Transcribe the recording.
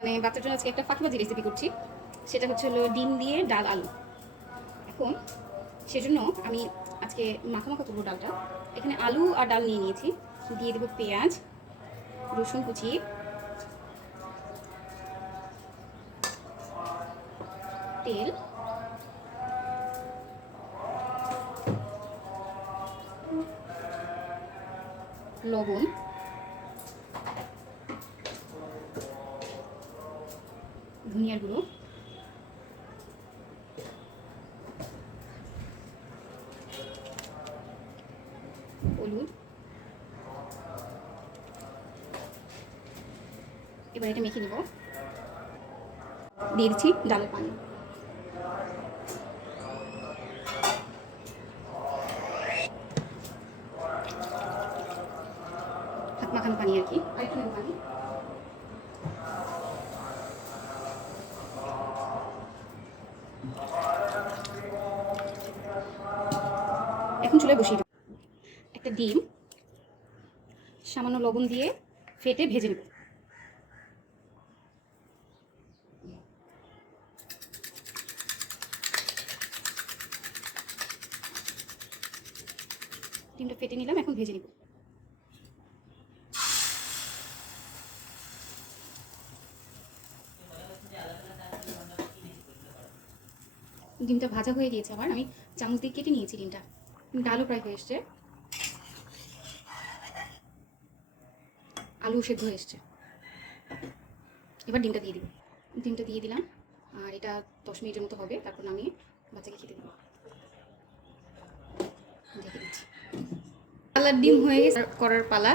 মানে বাচ্চার জন্য আজকে একটা ফাঁকিবাজি রেসিপি করছি। সেটা হচ্ছে হলো ডিম দিয়ে ডাল আলু। এখন সেজন্য আমি আজকে মাখা মাখা করব ডালটা। এখানে আলু আর ডাল নিয়ে নিয়েছি। দিয়ে দেবো পেঁয়াজ, রসুন কুচি। তেল। লবণ। ধনিয়ার গুঁড়ো। হলুদ। এবার এটা মেখে নেব। দিয়ে দিচ্ছি ডালের পানি। হাত মাখানো পানি আর কি। আরেকটু নেব পানি। এখন চুলে বসিয়ে দেবো। একটা ডিম, সামান্য লবণ দিয়ে ফেটে ভেজে নেব। ডিমটা ফেটে নিলাম, এখন ভেজে নিব। ডিমটা ভাজা হয়ে গিয়েছে আমার। আমি চামচ দিয়ে কেটে নিয়েছি ডিমটা। ডালও প্রায় হয়ে এসছে। আলু সেদ্ধ হয়ে এসছে। এবার ডিমটা দিয়ে দিব। ডিমটা দিয়ে দিলাম। আর এটা দশ মিনিটের মতো হবে। তারপর নামিয়ে বাচ্চাকে খেতে দেবো। দেখে দিচ্ছি। কালার ডিম হয়ে গেছে। করার পালা।